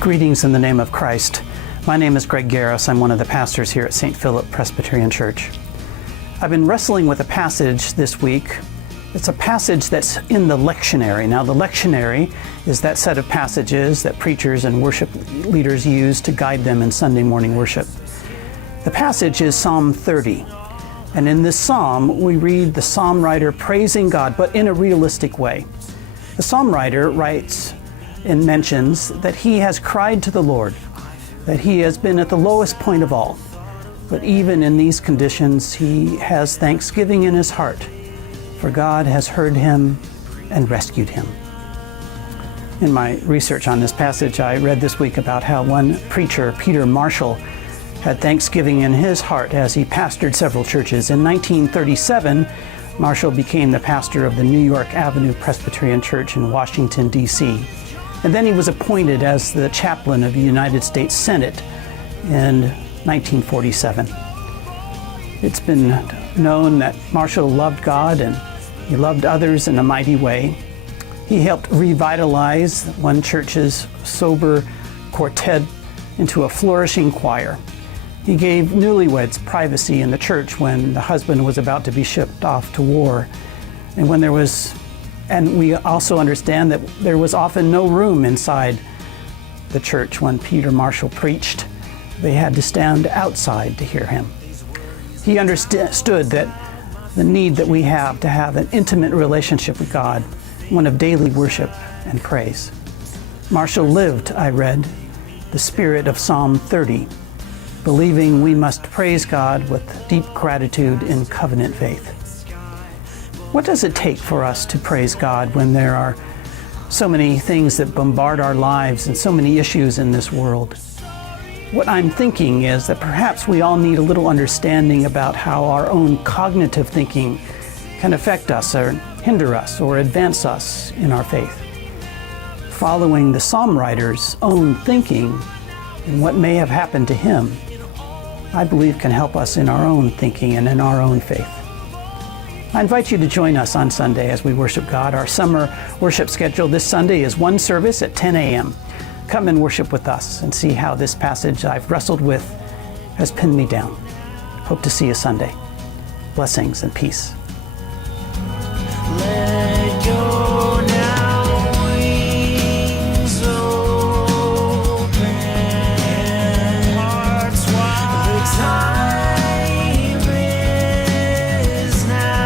Greetings in the name of Christ. My name is Garis. I'm one of the pastors here at St. Philip Presbyterian Church. I've been wrestling with a passage this week. It's a passage that's in the lectionary. Now, the lectionary is that set of passages that preachers and worship leaders use to guide them in Sunday morning worship. The passage is Psalm 30. And in this psalm, we read the psalm writer praising God, but in a realistic way. The psalm writer writes and mentions that he has cried to the Lord, that he has been at the lowest point of all. But even in these conditions, he has thanksgiving in his heart, for God has heard him and rescued him. In my research on this passage, I read this week about how one preacher, Peter Marshall, had thanksgiving in his heart as he pastored several churches. In 1937, Marshall became the pastor of the New York Avenue Presbyterian Church in Washington, D.C. And then he was appointed as the chaplain of the United States Senate in 1947. It's been known that Marshall loved God and he loved others in a mighty way. He helped revitalize one church's sober quartet into a flourishing choir. He gave newlyweds privacy in the church when the husband was about to be shipped off to war. And we also understand that there was often no room inside the church when Peter Marshall preached. They had to stand outside to hear him. He understood that the need that we have to have an intimate relationship with God, one of daily worship and praise. Marshall lived, I read, the spirit of Psalm 30, believing we must praise God with deep gratitude in covenant faith. What does it take for us to praise God when there are so many things that bombard our lives and so many issues in this world? What I'm thinking is that perhaps we all need a little understanding about how our own cognitive thinking can affect us or hinder us or advance us in our faith. Following the psalm writer's own thinking and what may have happened to him, I believe can help us in our own thinking and in our own faith. I invite you to join us on Sunday as we worship God. Our summer worship schedule this Sunday is one service at 10 a.m. Come and worship with us and see how this passage I've wrestled with has pinned me down. Hope to see you Sunday. Blessings and peace. Let go now, wings open, hearts wide. The time is now,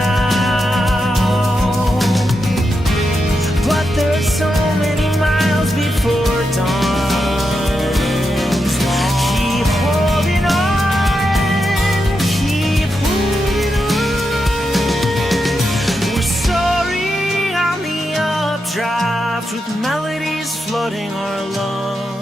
but there's so many miles before dawn. Keep holding on, keep holding on. We're soaring on the updraft with melodies floating our lungs.